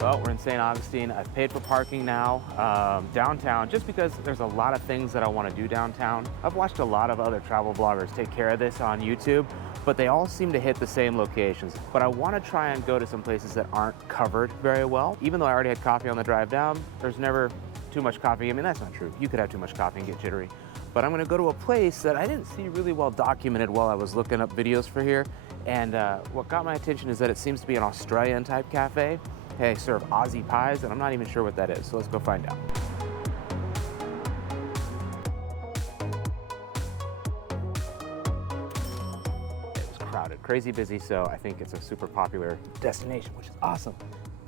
Well, we're in St. Augustine. I've paid for parking now downtown just because there's a lot of things that I want to do downtown. I've watched a lot of other travel bloggers take care of this on YouTube, but they all seem to hit the same locations. But I want to try and go to some places that aren't covered very well. Even though I already had coffee on the drive down, there's never too much coffee. I mean, that's not true. You could have too much coffee and get jittery. But I'm going to go to a place that I didn't see really well documented while I was looking up videos for here. And what got my attention is that it seems to be an Australian type cafe. They serve Aussie pies, and I'm not even sure what that is, so let's go find out. It was crowded, crazy busy, so I think it's a super popular destination, which is awesome.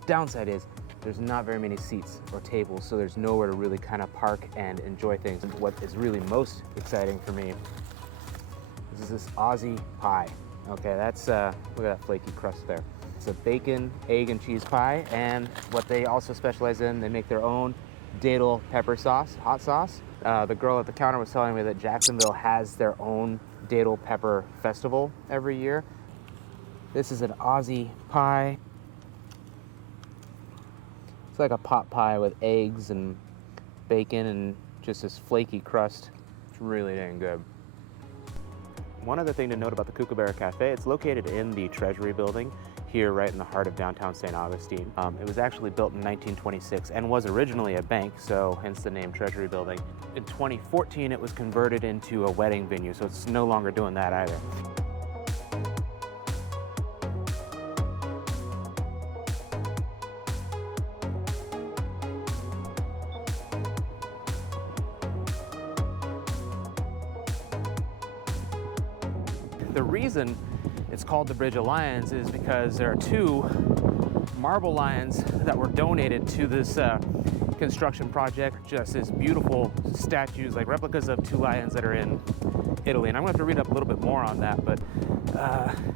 Downside is there's not very many seats or tables, so there's nowhere to really kind of park and enjoy things. And what is really most exciting for me is this Aussie pie. Okay, that's, look at that flaky crust there. It's a bacon, egg, and cheese pie, and what they also specialize in, they make their own datil pepper sauce, hot sauce. The girl at the counter was telling me that Jacksonville has their own datil pepper festival every year. This is an Aussie pie. It's like a pot pie with eggs and bacon and just this flaky crust. It's really dang good. One other thing to note about the Kookaburra Cafe, it's located in the Treasury building here right in the heart of downtown St. Augustine. It was actually built in 1926 and was originally a bank, so hence the name Treasury Building. In 2014, it was converted into a wedding venue, so it's no longer doing that either. The reason it's called the Bridge of Lions is because there are two marble lions that were donated to this construction project. Just as beautiful statues, like replicas of two lions that are in Italy. And I'm gonna have to read up a little bit more on that, but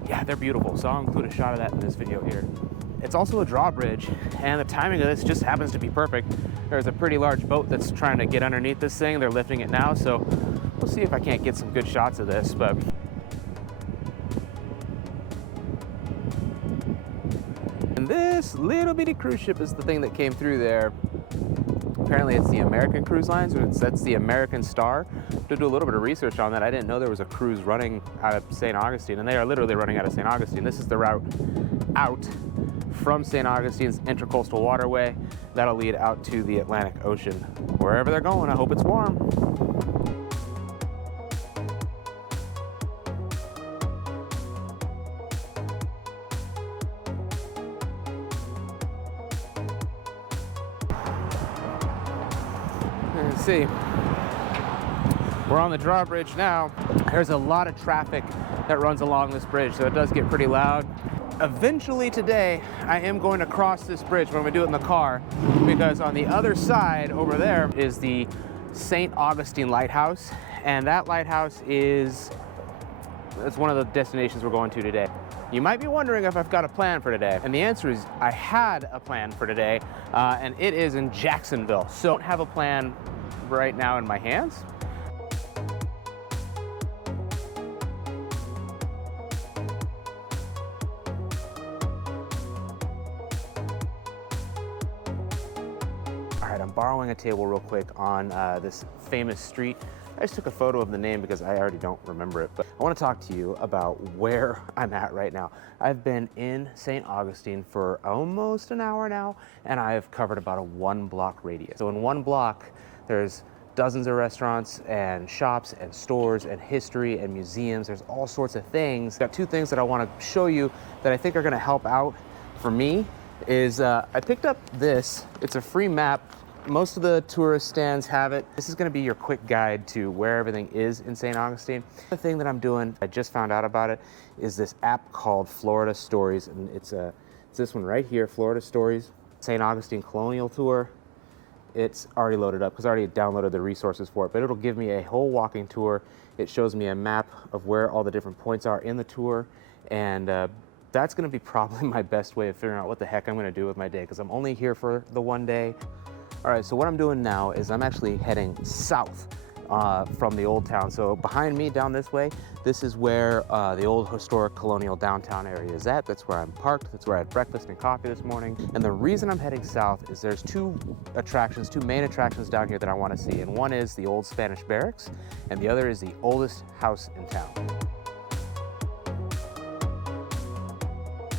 yeah, they're beautiful. So I'll include a shot of that in this video here. It's also a drawbridge, and the timing of this just happens to be perfect. There's a pretty large boat that's trying to get underneath this thing. They're lifting it now, so we'll see if I can't get some good shots of this, but and this little bitty cruise ship is the thing that came through there. Apparently it's the American Cruise Lines, or that's the American Star. To do a little bit of research on that, I didn't know there was a cruise running out of St. Augustine, and they are literally running out of St. Augustine. This is the route out from St. Augustine's Intercoastal Waterway. That'll lead out to the Atlantic Ocean. Wherever they're going, I hope it's warm. Let's see. We're on the drawbridge now. There's a lot of traffic that runs along this bridge, so it does get pretty loud. Eventually today, I am going to cross this bridge, but I'm gonna do it in the car, because on the other side over there is the Saint Augustine Lighthouse, and that lighthouse it's one of the destinations we're going to today. You might be wondering if I've got a plan for today, and the answer is I had a plan for today, and it is in Jacksonville. So I don't have a plan right now in my hands. All right, I'm borrowing a table real quick on this famous street. I just took a photo of the name because I already don't remember it, but I want to talk to you about where I'm at right now. I've been in St. Augustine for almost an hour now, and I've covered about a 1-block radius. So in 1 block, there's dozens of restaurants and shops and stores and history and museums. There's all sorts of things. Got 2 things that I want to show you that I think are going to help out for me. Is I picked up this. It's a free map. Most of the tourist stands have it. This is going to be your quick guide to where everything is in St. Augustine. The thing that I'm doing, I just found out about it, is this app called Florida Stories, and it's this one right here, Florida Stories, St. Augustine Colonial Tour. It's already loaded up because I already downloaded the resources for it, but it'll give me a whole walking tour. It shows me a map of where all the different points are in the tour, and that's going to be probably my best way of figuring out what the heck I'm going to do with my day, because I'm only here for the 1 day. All right, so what I'm doing now is I'm actually heading south from the old town. So behind me down this way, this is where the old historic colonial downtown area is at. That's where I'm parked. That's where I had breakfast and coffee this morning. And the reason I'm heading south is there's two main attractions down here that I want to see. And one is the old Spanish Barracks, and the other is the oldest house in town.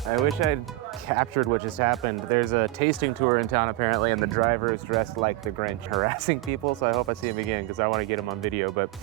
I wish I'd captured what just happened. There's a tasting tour in town apparently, and the driver is dressed like the Grinch, harassing people, so I hope I see him again because I want to get him on video. But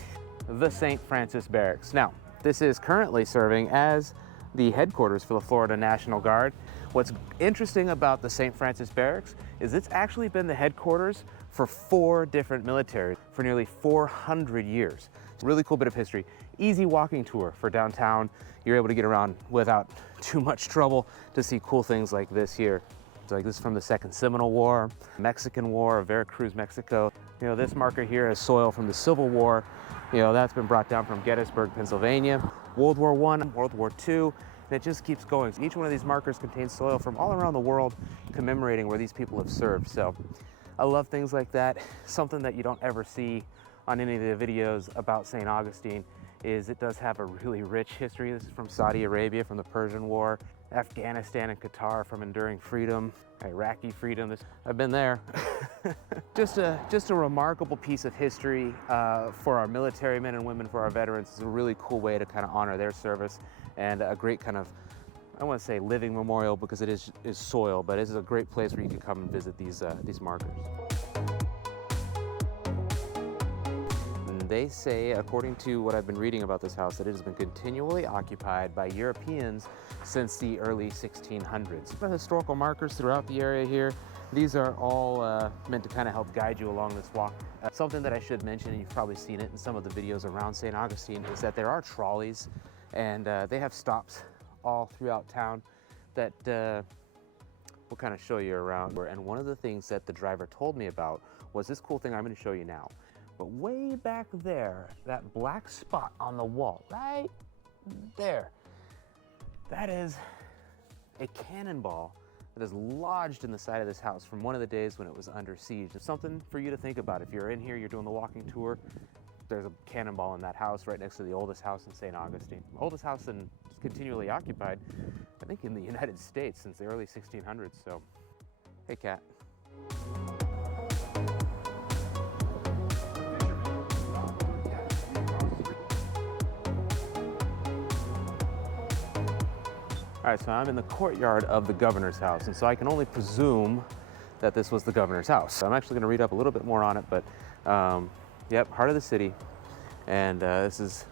the St. Francis Barracks. Now, this is currently serving as the headquarters for the Florida National Guard. What's interesting about the St. Francis Barracks is it's actually been the headquarters for 4 different militaries for nearly 400 years. It's a really cool bit of history. Easy walking tour for downtown. You're able to get around without too much trouble to see cool things like this here. So like this is from the Second Seminole War, Mexican War, Veracruz, Mexico. You know, this marker here is soil from the Civil War. You know, that's been brought down from Gettysburg, Pennsylvania. World War I, World War II, and it just keeps going. Each one of these markers contains soil from all around the world commemorating where these people have served. So I love things like that. Something that you don't ever see on any of the videos about St. Augustine is it does have a really rich history. This is from Saudi Arabia, from the Persian War, Afghanistan and Qatar from enduring freedom, Iraqi freedom. I've been there. Just a remarkable piece of history for our military men and women, for our veterans. It's a really cool way to kind of honor their service, and a great kind of, I want to say living memorial because it is soil, but it is a great place where you can come and visit these markers. They say, according to what I've been reading about this house, that it has been continually occupied by Europeans since the early 1600s. The historical markers throughout the area here, these are all meant to kind of help guide you along this walk. Something that I should mention, and you've probably seen it in some of the videos around St. Augustine, is that there are trolleys, and they have stops all throughout town that we'll kind of show you around. And one of the things that the driver told me about was this cool thing I'm going to show you now. But way back there, that black spot on the wall, right there, that is a cannonball that is lodged in the side of this house from one of the days when it was under siege. It's something for you to think about. If you're in here, you're doing the walking tour, there's a cannonball in that house right next to the oldest house in St. Augustine. Oldest house and continually occupied, I think, in the United States since the early 1600s. So, hey, cat. All right, so I'm in the courtyard of the governor's house, and so I can only presume that this was the governor's house. So I'm actually going to read up a little bit more on it, but yep, heart of the city, and this is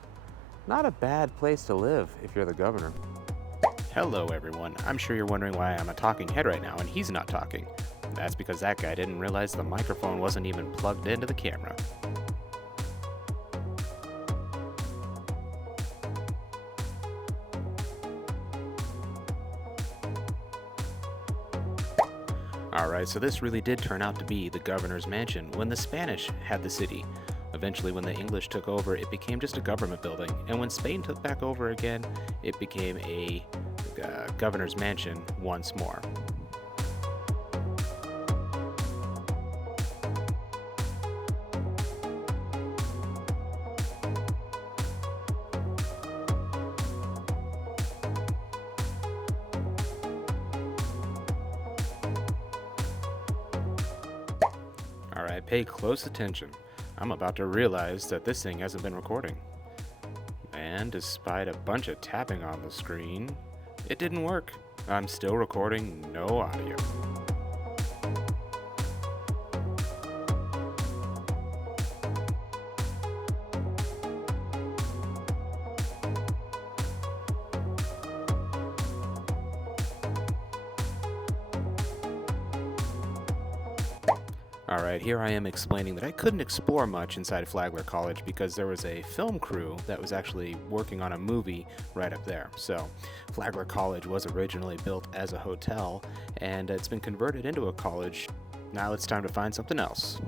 not a bad place to live if you're the governor. Hello, everyone. I'm sure you're wondering why I'm a talking head right now, and he's not talking. That's because that guy didn't realize the microphone wasn't even plugged into the camera. Alright, so this really did turn out to be the governor's mansion when the Spanish had the city. Eventually, when the English took over, it became just a government building, and when Spain took back over again, it became a governor's mansion once more. Alright, pay close attention. I'm about to realize that this thing hasn't been recording. And despite a bunch of tapping on the screen, it didn't work. I'm still recording no audio. Alright, here I am explaining that I couldn't explore much inside Flagler College because there was a film crew that was actually working on a movie right up there. So, Flagler College was originally built as a hotel, and it's been converted into a college. Now it's time to find something else.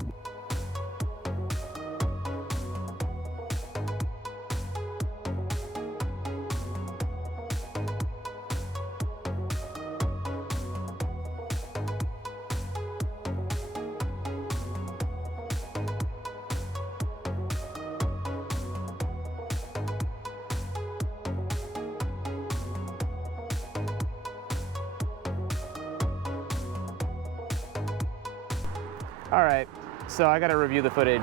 All right, so I gotta review the footage.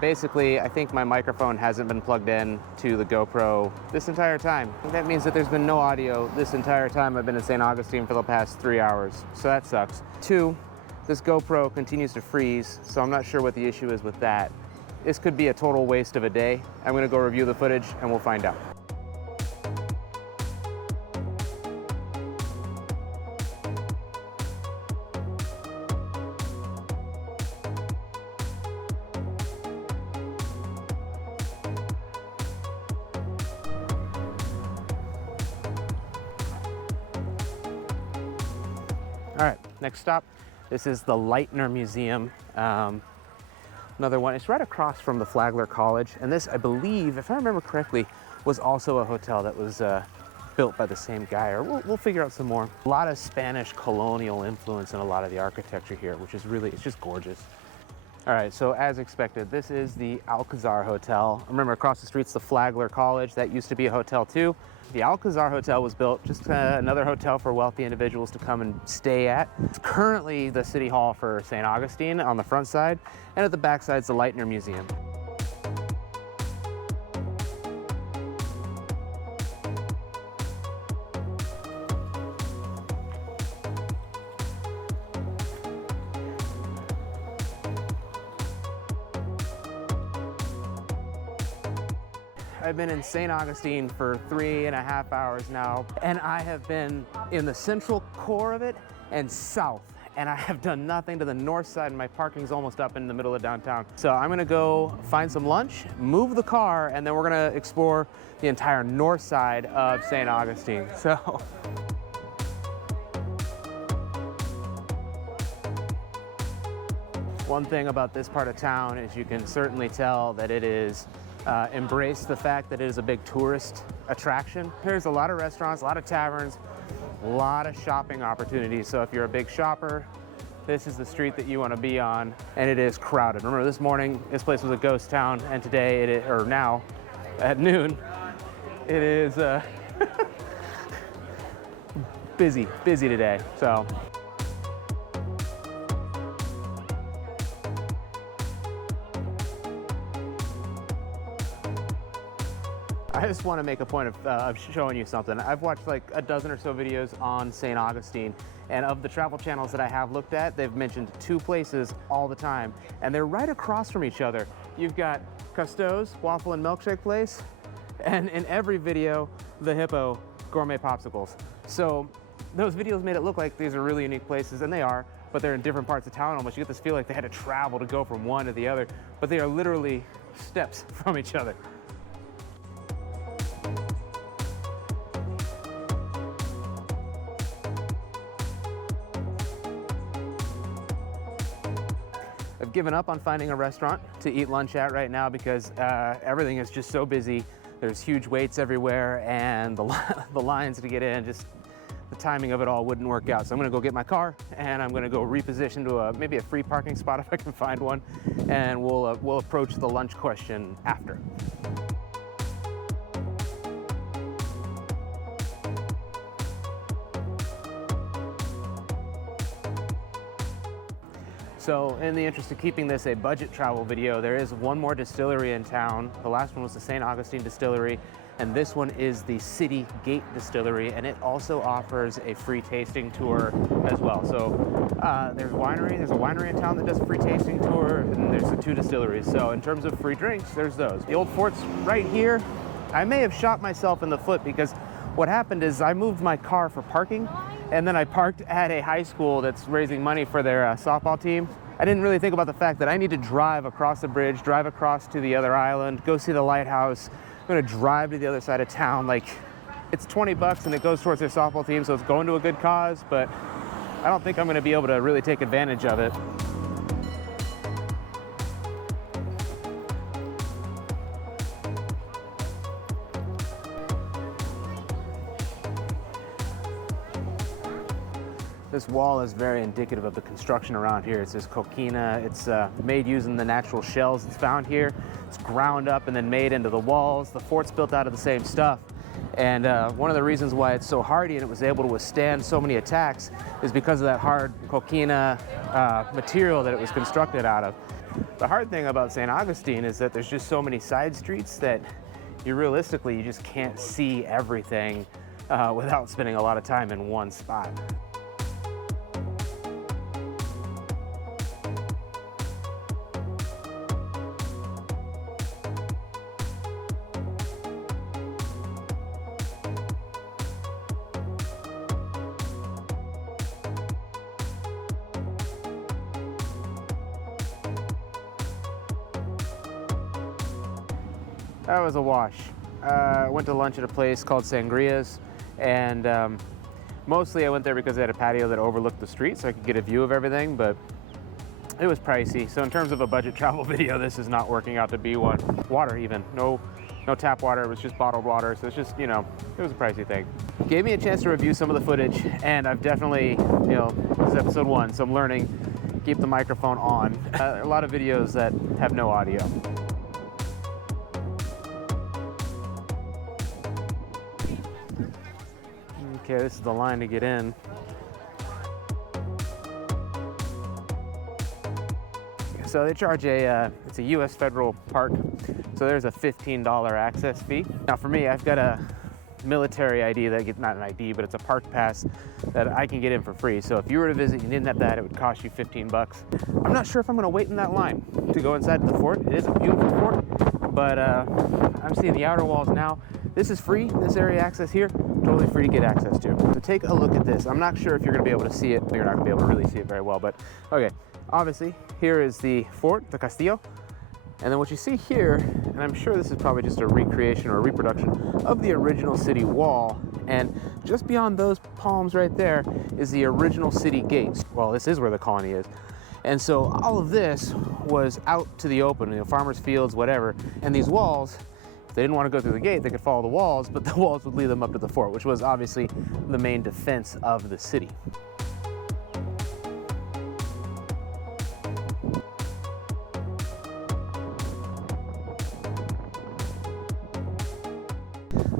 Basically, I think my microphone hasn't been plugged in to the GoPro this entire time. That means that there's been no audio this entire time I've been in St. Augustine for the past 3 hours, so that sucks. 2, this GoPro continues to freeze, so I'm not sure what the issue is with that. This could be a total waste of a day. I'm gonna go review the footage and we'll find out. All right, next stop. This is the Lightner Museum. Another one, it's right across from the Flagler College. And this, I believe, if I remember correctly, was also a hotel that was built by the same guy, or we'll figure out some more. A lot of Spanish colonial influence in a lot of the architecture here, which is really, it's just gorgeous. All right, so as expected, this is the Alcazar Hotel. Remember, across the street's the Flagler College. That used to be a hotel too. The Alcazar Hotel was built just another hotel for wealthy individuals to come and stay at. It's currently the City Hall for Saint Augustine on the front side, and at the back side's the Lightner Museum. I've been in St. Augustine for 3.5 hours now, and I have been in the central core of it and south, and I have done nothing to the north side, and my parking's almost up in the middle of downtown. So I'm gonna go find some lunch, move the car, and then we're gonna explore the entire north side of St. Augustine. So. One thing about this part of town is you can certainly tell that it is embrace the fact that it is a big tourist attraction. There's a lot of restaurants, a lot of taverns, a lot of shopping opportunities. So if you're a big shopper, this is the street that you want to be on, and it is crowded. Remember, this morning, this place was a ghost town, and today, or now, at noon, it is busy today, so. I just want to make a point of showing you something. I've watched like a dozen or so videos on St. Augustine, and of the travel channels that I have looked at, they've mentioned 2 places all the time, and they're right across from each other. You've got Cousteau's Waffle and Milkshake Place, and in every video, the Hippo Gourmet Popsicles. So those videos made it look like these are really unique places, and they are, but they're in different parts of town almost. You get this feel like they had to travel to go from one to the other, but they are literally steps from each other. I've given up on finding a restaurant to eat lunch at right now because everything is just so busy. There's huge waits everywhere, and the lines to get in, just the timing of it all wouldn't work out. So I'm gonna go get my car, and I'm gonna go reposition to maybe a free parking spot if I can find one, and we'll approach the lunch question after. So in the interest of keeping this a budget travel video, there is one more distillery in town. The last one was the Saint Augustine Distillery, and this one is the City Gate Distillery, and it also offers a free tasting tour as well. So there's a winery in town that does a free tasting tour, and there's the 2 distilleries. So in terms of free drinks, there's those. The Old Fort's right here. I may have shot myself in the foot because what happened is I moved my car for parking, and then I parked at a high school that's raising money for their softball team. I didn't really think about the fact that I need to drive across the bridge, drive across to the other island, go see the lighthouse. I'm gonna drive to the other side of town. Like, it's $20 and it goes towards their softball team, so it's going to a good cause, but I don't think I'm gonna be able to really take advantage of it. This wall is very indicative of the construction around here. It says coquina. It's made using the natural shells that's found here. It's ground up and then made into the walls. The fort's built out of the same stuff. And one of the reasons why it's so hardy and it was able to withstand so many attacks is because of that hard coquina material that it was constructed out of. The hard thing about St. Augustine is that there's just so many side streets that you just can't see everything without spending a lot of time in one spot. That was a wash. I went to lunch at a place called Sangria's, and mostly I went there because they had a patio that overlooked the street so I could get a view of everything, but it was pricey. So in terms of a budget travel video, this is not working out to be one. Water even, no tap water, it was just bottled water, so it's just, you know, it was a pricey thing. Gave me a chance to review some of the footage, and I've definitely, you know, this is episode 1, so I'm learning, keep the microphone on. A lot of videos that have no audio. Okay, this is the line to get in. So they charge it's a U.S. federal park, so there's a $15 access fee. Now for me, I've got a military ID not an ID, but it's a park pass that I can get in for free. So if you were to visit and you didn't have that, it would cost you 15 bucks. I'm not sure if I'm gonna wait in that line to go inside the fort. It is a beautiful fort, but I'm seeing the outer walls now. This is free, this area access here, totally free to get access to. So take a look at this. I'm not sure if you're gonna be able to see it. You're not gonna be able to really see it very well, but okay. Obviously, here is the fort, the Castillo. And then what you see here, and I'm sure this is probably just a recreation or a reproduction of the original city wall. And just beyond those palms right there is the original city gates. Well, this is where the colony is. And so all of this was out to the open, you know, farmers' fields, whatever. And these walls, if they didn't want to go through the gate, they could follow the walls, but the walls would lead them up to the fort, which was obviously the main defense of the city.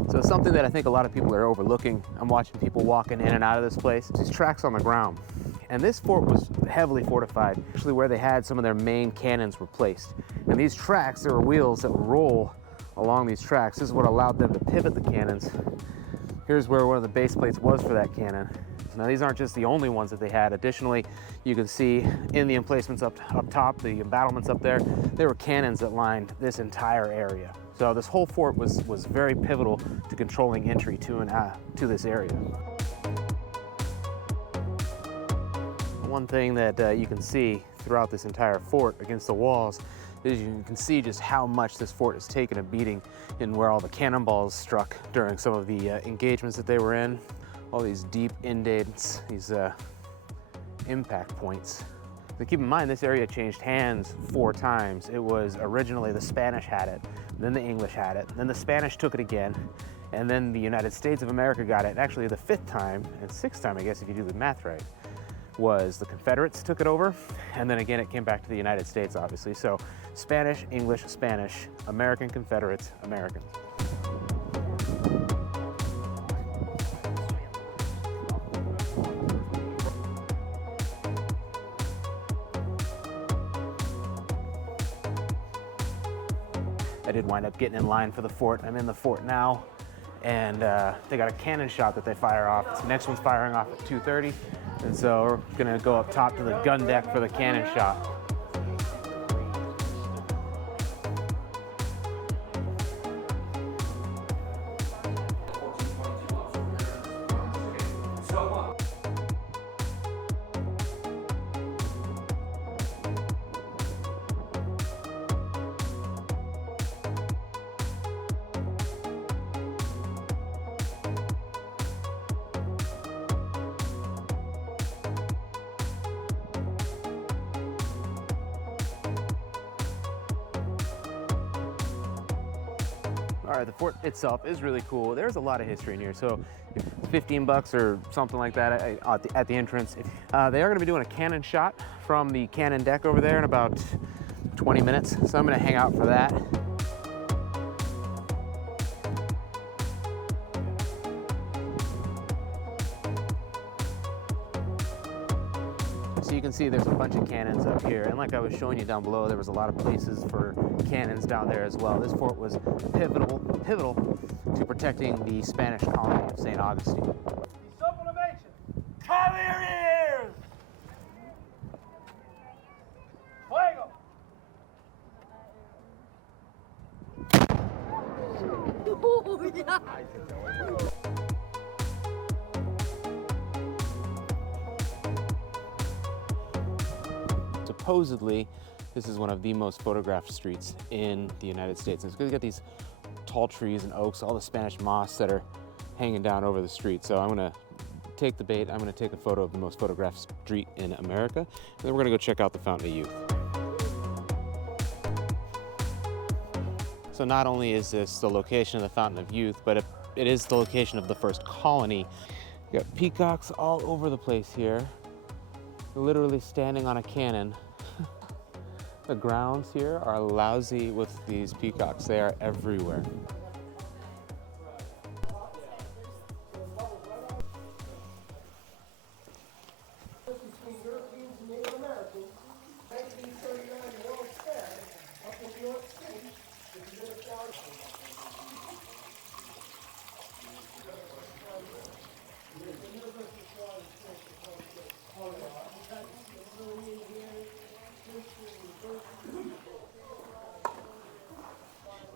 So something that I think a lot of people are overlooking, I'm watching people walking in and out of this place, these tracks on the ground. And this fort was heavily fortified, actually where they had some of their main cannons were placed. And these tracks, there were wheels that would roll along these tracks. This is what allowed them to pivot the cannons. Here's where one of the base plates was for that cannon. Now these aren't just the only ones that they had. Additionally, you can see in the emplacements up top, the embattlements up there were cannons that lined this entire area. So this whole fort was very pivotal to controlling entry to this area. One thing that you can see throughout this entire fort against the walls is you can see just how much this fort has taken a beating in where all the cannonballs struck during some of the engagements that they were in. All these deep indents, these impact points. So keep in mind, this area changed hands 4 times. It was originally the Spanish had it, then the English had it, then the Spanish took it again, and then the United States of America got it. Actually, the 5th time, and 6th time, I guess, if you do the math right, was the Confederates took it over, and then again, it came back to the United States, obviously. So Spanish, English, Spanish, American, Confederates, Americans. I did wind up getting in line for the fort. I'm in the fort now, and they got a cannon shot that they fire off. The next one's firing off at 2:30, and so we're gonna go up top to the gun deck for the cannon shot. All right, the fort itself is really cool. There's a lot of history in here. So 15 bucks or something like that at the entrance. They are gonna be doing a cannon shot from the cannon deck over there in about 20 minutes. So I'm gonna hang out for that. So you can see there's a bunch of cannons up here, and like I was showing you down below, there was a lot of places for cannons down there as well. This fort was pivotal to protecting the Spanish colony of Saint Augustine. Cavaliers! Fuego! Supposedly, this is one of the most photographed streets in the United States. It's because you got these tall trees and oaks, all the Spanish moss that are hanging down over the street. So I'm gonna take the bait. I'm gonna take a photo of the most photographed street in America, and then we're gonna go check out the Fountain of Youth. So not only is this the location of the Fountain of Youth, but it is the location of the first colony. You got peacocks all over the place here. They're literally standing on a cannon. The grounds here are lousy with these peacocks. They are everywhere.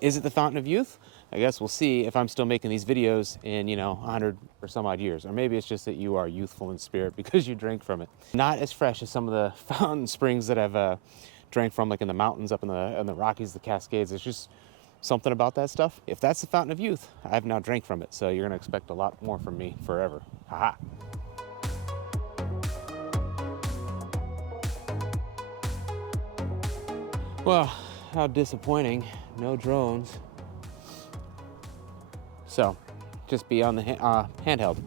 Is it the Fountain of Youth? I guess we'll see if I'm still making these videos in, 100 or some odd years. Or maybe it's just that you are youthful in spirit because you drank from it. Not as fresh as some of the fountain springs that I've drank from, like in the mountains up in the Rockies, the Cascades. There's just something about that stuff. If that's the Fountain of Youth, I've now drank from it. So you're gonna expect a lot more from me forever. Haha. Well, how disappointing. No drones. So, just be on the handheld.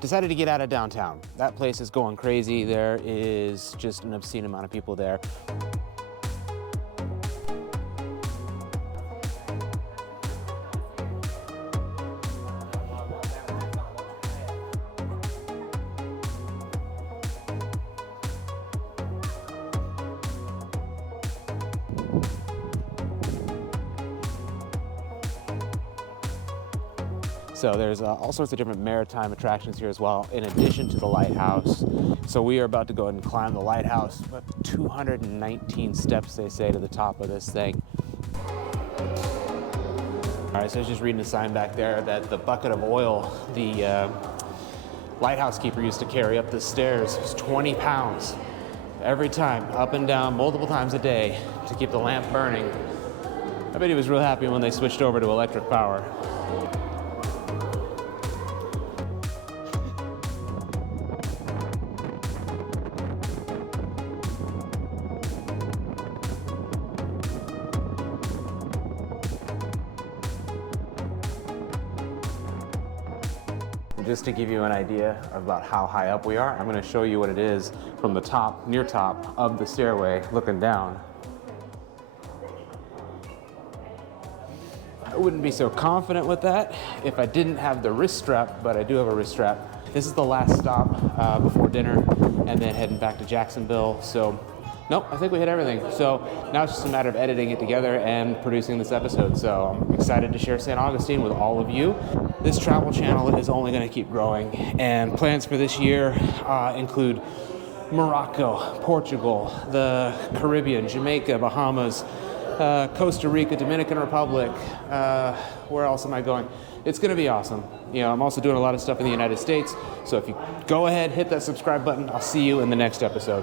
Decided to get out of downtown. That place is going crazy. There is just an obscene amount of people there. So there's all sorts of different maritime attractions here as well, in addition to the lighthouse. So we are about to go ahead and climb the lighthouse. About 219 steps, they say, to the top of this thing. All right, so I was just reading a sign back there that the bucket of oil the lighthouse keeper used to carry up the stairs was 20 pounds every time, up and down, multiple times a day to keep the lamp burning. I bet he was real happy when they switched over to electric power. Just to give you an idea about how high up we are, I'm going to show you what it is from the top, near top of the stairway, looking down. I wouldn't be so confident with that if I didn't have the wrist strap, but I do have a wrist strap. This is the last stop before dinner, and then heading back to Jacksonville. So, nope, I think we hit everything. So now it's just a matter of editing it together and producing this episode. So I'm excited to share St. Augustine with all of you. This travel channel is only going to keep growing, and plans for this year include Morocco, Portugal, the Caribbean, Jamaica, Bahamas, Costa Rica, Dominican Republic. Where else am I going? It's going to be awesome. I'm also doing a lot of stuff in the United States. So if you go ahead, hit that subscribe button. I'll see you in the next episode.